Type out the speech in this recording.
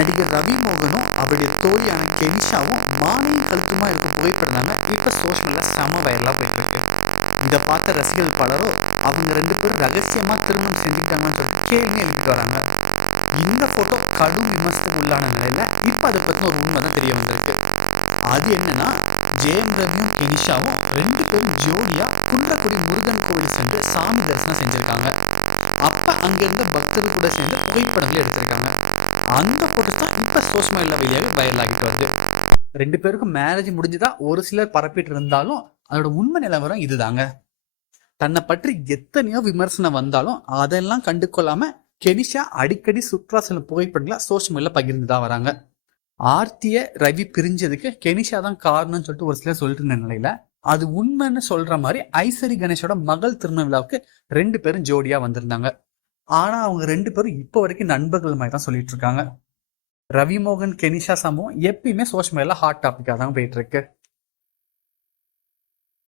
நடிகர் ரவி மோகனும் அவருடைய தோழியான கெனிஷாவும் மானையும் கழுத்துமா இருக்க புகைப்படம் தாங்க இப்ப சோஷியல்ல செம வைரலா போயிட்டு இருக்கு இதை பார்த்த ரசிகர்கள் பலரும் அவங்க ரெண்டு பேரும் ரகசியமா திருமணம் செஞ்சுட்டாங்கன்னு சொல்லி கேள்வி எழுப்பிட்டு வராங்க. இந்த போட்டோ கடும் விமர்சனத்துக்கு உள்ளான நிலையில இப்ப அதை பத்தின ஒரு உண்மை தான் தெரிய வந்திருக்கு. அது என்னன்னா ஜெயம் ரவியும் கெனிஷாவும் ரெண்டு பேரும் ஜோடியா குன்றக்குடி முருகன் கோவில் சென்று சாமி தரிசனம் செஞ்சிருக்காங்க. அப்ப அங்க இருந்த பக்தர்கள் கூட சேர்ந்து புகைப்படங்கள் எடுத்திருக்காங்க. அந்த போட்டோஸ் தான் இப்ப சோஷியல் மீடியா வழியாக வைரல் ஆகிட்டு வருது. ரெண்டு பேருக்கும் மேரேஜ் முடிஞ்சுதா? ஒரு சிலர் பரப்பிட்டு இருந்தாலும் அதோட உண்மை நிலவரம் இதுதாங்க. தன்னை பற்றி எத்தனையோ விமர்சனம் வந்தாலும் அதெல்லாம் கண்டு கொள்ளாம கெனிஷா அடிக்கடி சுற்றுலா செல்லும் புகைப்படங்களை சோஷியல் மீடியா பகிர்ந்து தான் வராங்க. ஆர்த்திய ரவி பிரிஞ்சதுக்கு கெனிஷா தான் காரணம்னு சொல்லிட்டு ஒரு சிலர் சொல்லிட்டு இருந்த நிலையில அது உண்மைன்னு சொல்ற மாதிரி ஐசரி கணேஷோட மகள் திருமண விழாவுக்கு ரெண்டு பேரும் ஜோடியா வந்திருந்தாங்க. ஆனா அவங்க ரெண்டு பேரும் இப்போ வரைக்கும் நண்பர்கள் மாதிரி தான் சொல்லிட்டு இருக்காங்க. ரவி மோகன் கெனிஷா சம்பவம் எப்பயுமே சோஷியல் மீடியால ஹாட் டாபிக்காக தான் போயிட்டு இருக்கு.